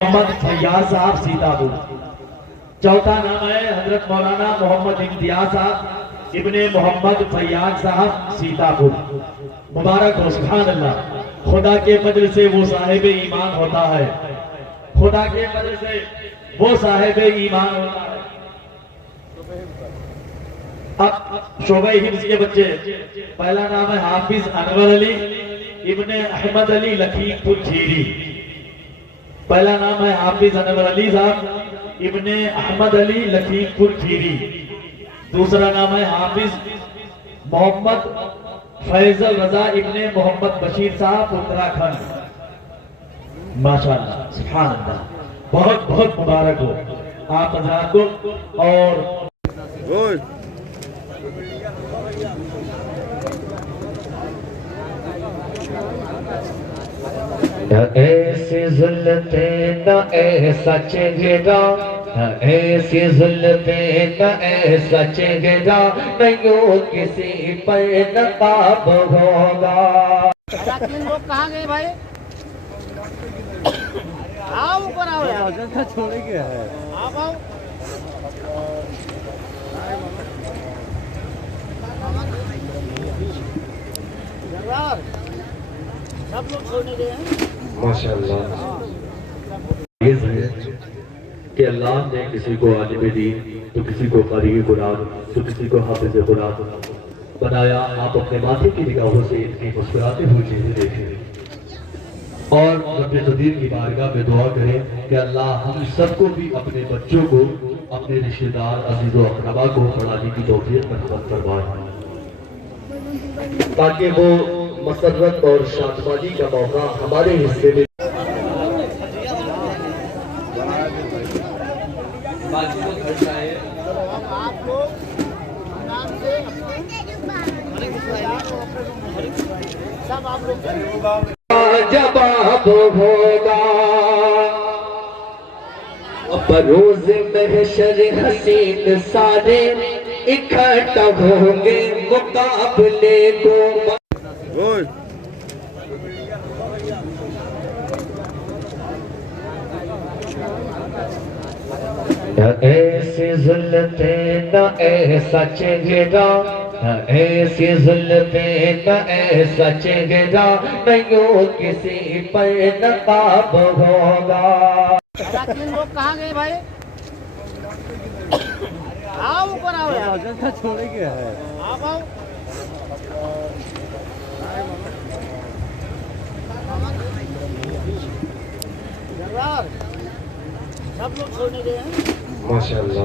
محمد فیاض صاحب سیتاپور۔ چوتھا نام ہے حضرت مولانا محمد امتیاز صاحب ابن محمد فیاض صاحب سیتاپور۔ مبارک ہو، سبحان اللہ۔ خدا کے فضل سے وہ صاحب ایمان ہوتا ہے، خدا کے فضل سے وہ صاحب ایمان ہوتا ہے۔ اب شعبہ حفظ کے بچے، پہلا نام ہے حافظ انور علی ابن احمد علی لکھیم پور کھیری۔ پہلا نام ہے حافظ انور علی صاحب ابن احمد علی لکھیم پور کھیری۔ دوسرا نام ہے حافظ محمد فیضل رضا ابن محمد بشیر صاحب اتراکھنڈ۔ ماشاءاللہ، سبحان اللہ، بہت بہت مبارک ہو آپ حضرات کو۔ اور نہ ایسی ذلتیں نہ ایسا چہرہ، نہ ایسی ذلتیں نہ ایسا چہرہ، نہ یوں کسی پر نقاب ہوگا۔ تین لوگ کہاں گئے بھائی؟ آؤ اوپر آؤ یار، چھوڑے گیا ہے۔ آپ آؤ۔ جنرال سب لوگ چھوڑنے گئے ہیں۔ ماشاءاللہ، کہ اللہ نے کسی کو عالم دین تو کسی کو قاری قرآن تو کسی کو حافظ قرآن بنایا۔ آپ اپنے ماتھے کی نگاہوں سے ان کی مسکراتے ہوئے چہرے دیکھیں اور رب قدیر کی بارگاہ میں دعا کریں کہ اللہ ہم سب کو بھی اپنے بچوں کو، اپنے رشتہ دار عزیز و اقربا کو پڑھانے کی توفیق مرحمت فرمائے، تاکہ وہ مسرت اور شادمانی کا موقع ہمارے حصے میں۔ آپ لوگ آرام سے سب آپ لوگ جواب ہوگا بروز محشر حسین سارے اکٹھا ہوں گے مقابلے کو۔ نہ ایسی ذلتیں نہ ایسا چہرہ، نہ ایسی ذلتیں نہ ایسا چہرہ، نہ یوں کسی پر نقاب ہوگا۔ تین لوگ کہاں گئے بھائی؟ آؤ اوپر آؤ یار، چھوڑے گیا ہے۔ آپ آؤ۔ جنرال سب لوگ چھوڑنے گئے ہیں۔ ماشاءاللہ،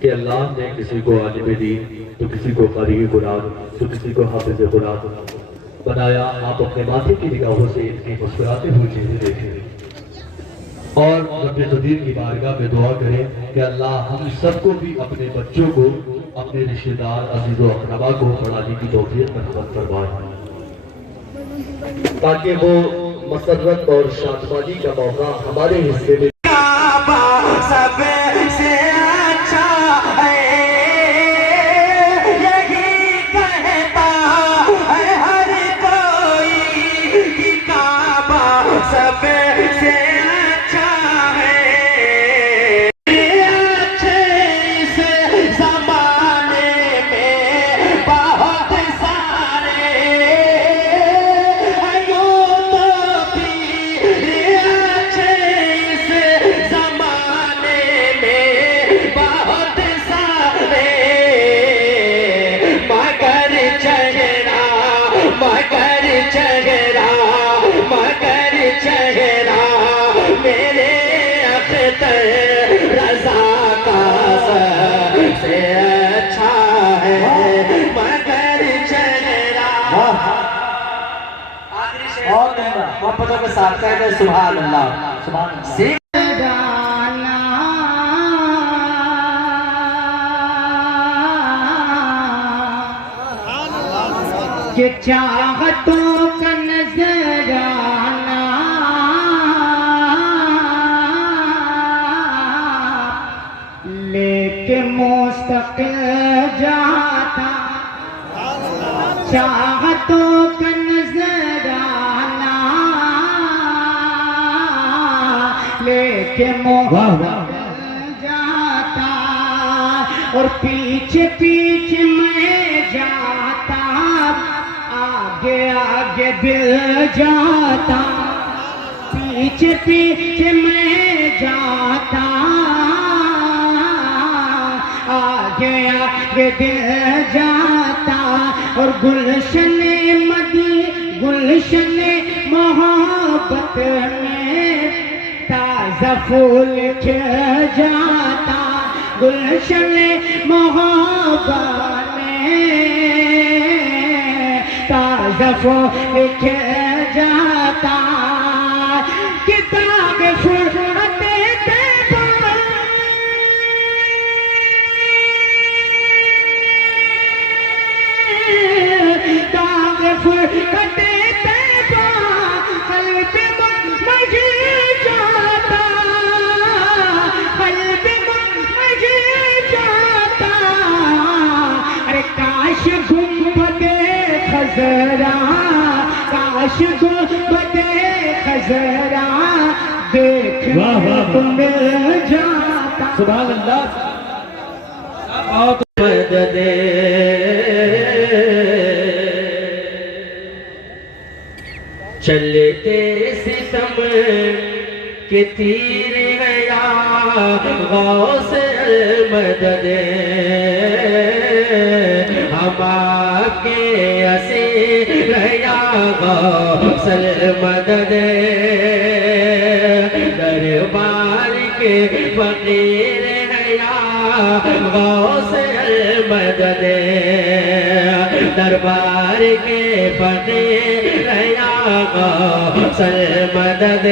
کہ اللہ نے کسی کو عالم دین تو کسی کو قاری قرآن تو کسی کو حافظ قرآن بنایا۔ آپ اپنے ماتھے کی نگاہوں سے ان کی مسکراتے ہوئے چہرے دیکھیں اور رب قدیر کی بارگاہ میں دعا کریں کہ اللہ ہم سب کو بھی اپنے بچوں کو، اپنے رشتہ دار عزیز و اقربا کو پڑھانے کی توفیق مرحمت فرمائے، تاکہ وہ مسرت اور شادمانی کا موقع ہمارے حصے میں۔ سب سے اچھا ہے یہی کہتا ہے ہر کوئی کہ کعبہ سب سے اچھا ہے۔ اچھے اس زمانے میں بہت سارے یوں تو بھی اچھے اس زمانے میں بہت سارے، مگر چہرہ میرے اختر رضا کا سب سے اچھا ہے، مگر چہرہ۔ اور محبتوں کے ساتھ کہتے ہیں سبحان اللہ، سبحان اللہ۔ کہ چاہتوں کا نظرانہ لے کے مستقل جاتا، چاہتوں کا نظرانہ لے کے محبت جاتا اور پیچھے پیچھے میں جاتا آگے آگے دل جاتا پیچھے پیچھے میں جاتا آگے آگے دل جاتا اور گلشن گلشن محبت میں تازہ پھول کھل جاتا گلشن محبت میں تازہ پھول کھل جاتا کتاب فرحت کٹے تیبا قلب مجھے جاتا قلب مجھے جاتا ارے کاش گنبد خضرا کاش گنبد خضرا دیکھنے کو مل جاتا سبحان اللہ مدد چلتے ستم کے تیر گیا غوث المدد ہم کے اسیر یا غوث المدد دربار کے فقیر یا غوث المدد دربار کے فقیر یا غوث المدد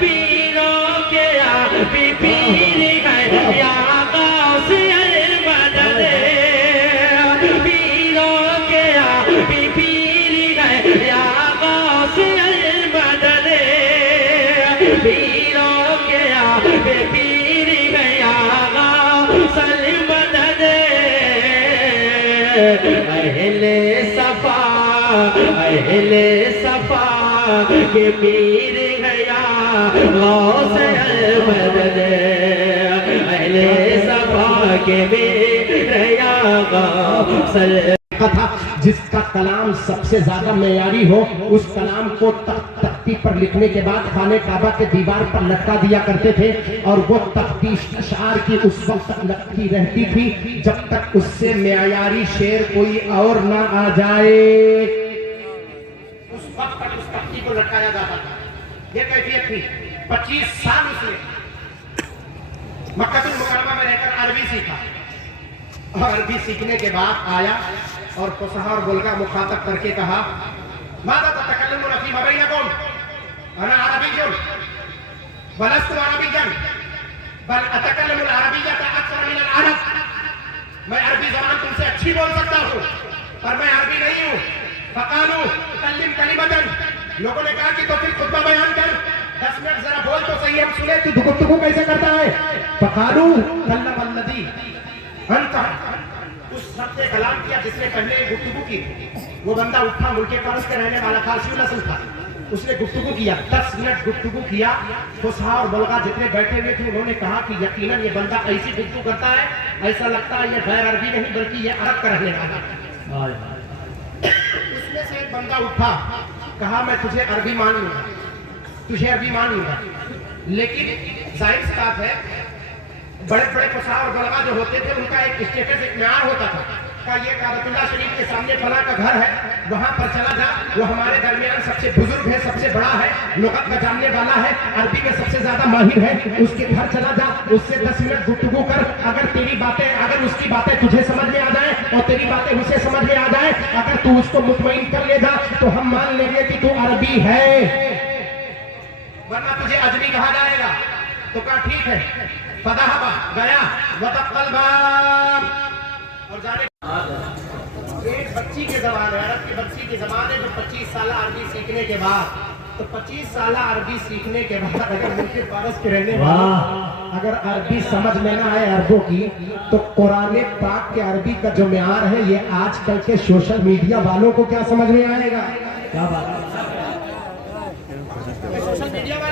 پیروں کے آبی پیر ہے یا غوث المدد پیروں کے آبی پیر ہے یا غوث المدد پیروں کے آبی پیر ہے یا غوث المدد اہل صفا اہل صفا کے پیر گیا غوث المدد اہل صفا کے پیر گیا غوث المدد تھا جس کا کلام سب سے زیادہ معیاری ہو اس کلام کو تختی پر لکھنے کے بعد خانہ کعبہ کے دیوار پر لٹکا دیا کرتے تھے اور وہ تختی اشعار کی اس وقت تک لٹکی رہتی تھی جب تک اس سے معیاری شعر کوئی اور نہ آ جائے اس وقت تک اس تختی کو لٹکایا جاتا تھا یہ کیفیت تھی 25 سال اس نے مکہ المکرمہ میں رہ کر عربی سیکھا اور عربی سیکھنے کے بعد آیا اور فصحا اور بلغا مخاطب کر کے کہا ماذا تتکلمون فیما بینکم انا عربی ولست عربیا بل اتکلم العربیہ اکثر من العرب میں عربی زبان تم سے اچھی بول سکتا ہوں پر میں عربی نہیں ہوں فقالوا کلم کلمۃ لوگوں نے کہا کہ تو پھر خطبہ بیان کر 10 منٹ ذرا بول تو صحیح ہم سنے تو گفتگو کیسے کرتا ہے فقالوا کلم الذی انت اس سب سے کلام کیا جس نے پہلے گفتگو کی وہ بندہ اٹھا ملک فارس کے رہنے والا تھا اصلی نسل تھا اس نے گفتگو کیا 10 منٹ گفتگو کیا فصحا اور بلغا جتنے بیٹھے ہوئے تھے انہوں نے کہا کہ یقیناً یہ بندہ ایسی گفتگو کرتا ہے ایسا لگتا ہے یہ غیر عربی نہیں بلکہ یہ عرب کا رہنے والا ہے اس میں سے ایک بندہ اٹھا کہا میں تجھے عربی مان لوں گا تجھے عربی مان لوں گا لیکن ظاہر سی بات ہے بڑے بڑے فصحا اور بلغا جو ہوتے تھے ان کا ایک اسٹیٹس ایک معیار ہوتا تھا کہ یہ کعبۃ اللہ شریف کے سامنے فلاں کا گھر ہے وہاں پر چلا جا وہ ہمارے درمیان سب سے بزرگ ہے سب سے بڑا ہے لغت کا جاننے والا ہے عربی میں سب سے زیادہ ماہر ہے اس کے گھر چلا جا اس سے 10 منٹ گفتگو کر اگر تیری باتیں اگر اس کی باتیں تجھے سمجھ میں آ جائیں اور تیری باتیں اسے سمجھ میں آ جائیں اگر تو اس کو مطمئن کر لے جا تو ہم مان لیں گے کہ تو عربی ہے ورنہ تجھے اجمی کہا جائے گا تو کہا ٹھیک ہے فذهب گیا ودق الباب اور جانے ایک بچی کے زبان ہے عرب کی بچی کی زبان ہے جو 25 سالہ عربی سیکھنے کے بعد تو 25 سالہ عربی سیکھنے کے بعد اگر ملک فارس کے رہنے والے اگر عربی سمجھ میں نہ آئے عربوں کی تو قرآن پاک کے عربی کا جو معیار ہے یہ آج کل کے سوشل میڈیا والوں کو کیا سمجھ میں آئے گا کیا بات ہے سوشل میڈیا والے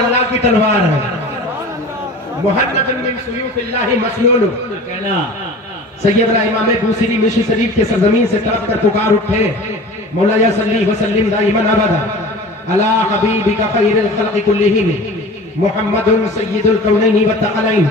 اللہ کی تلوار ہے محمد من سیوف اللہ مسلول کہنا سیدنا امام بوصیری مشری شریف کے سرزمین سے طرف کر پکار اٹھے مولا یا صلی وسلم دائما ابدا علی حبیبک خیر الخلق کلہم محمد سید الکونین والثقلین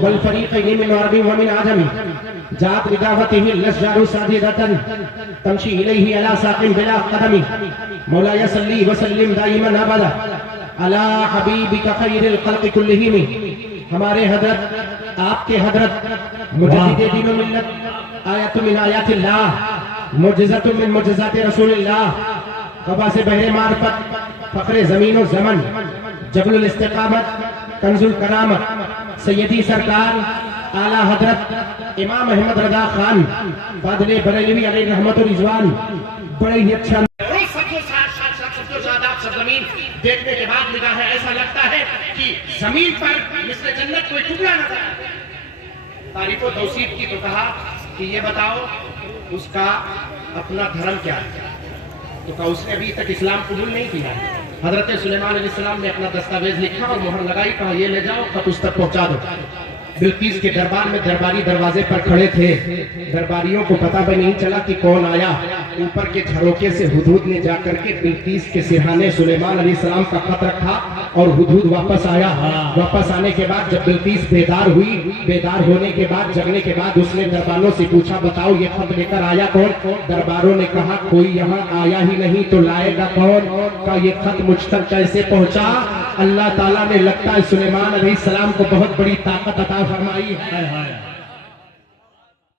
والفریقین من عرب ومن عجم جاءت بدعوته الاشجار ساجدة تمشي الیہ علی ساق بلا قدم مولا یا صلی وسلم دائما ابدا علی حبیبک خیر الخلق کلہم ہمارے حضرت آپ کے حضرت مجدد دین و ملت آیت من آیات اللہ معجزت من معجزات رسول اللہ قبا سے بحر معرفت فخر زمین و زمن جبل الاستقامت کنز الکرامت سیدی سرکار اعلی حضرت امام احمد رضا خان فاضل بریلوی علیہ رحمت و رضوان بڑے ہی اچھا زمین دیکھنے کے بعد نگاہ ایسا لگتا ہے کہ زمین پر مثل جنت کوئی ٹکڑا نہ تھا تعریف و توصیف کی تو کہا کہ یہ بتاؤ اس کا اپنا دھرم کیا ہے تو کہا اس نے ابھی تک اسلام قبول نہیں کیا ہے حضرت سلیمان علیہ السلام نے اپنا دستاویز لکھا اور مہر لگائی کہا یہ لے جاؤ خط اس تک پہنچا دو بلقیس کے دربار میں درباری دروازے پر کھڑے تھے درباریوں کو پتہ بھی نہیں چلا کہ کون آیا اوپر کے جھروکے سے ہدہد نے جا کر کے بلقیس کے سرہانے سلیمان علیہ السلام کا خط رکھا اور ہدہد واپس آیا واپس آنے کے بعد جب بلقیس بیدار ہوئی بیدار ہونے کے بعد جگنے کے بعد اس نے درباروں سے پوچھا بتاؤ یہ خط لے کر آیا کون درباروں نے کہا کوئی یہاں آیا ہی نہیں تو لائے گا کون کہا یہ خط مجھ تک کیسے پہنچا اللہ تعالیٰ نے لگتا ہے سلیمان علیہ السلام کو بہت بڑی طاقت عطا فرمائی ہے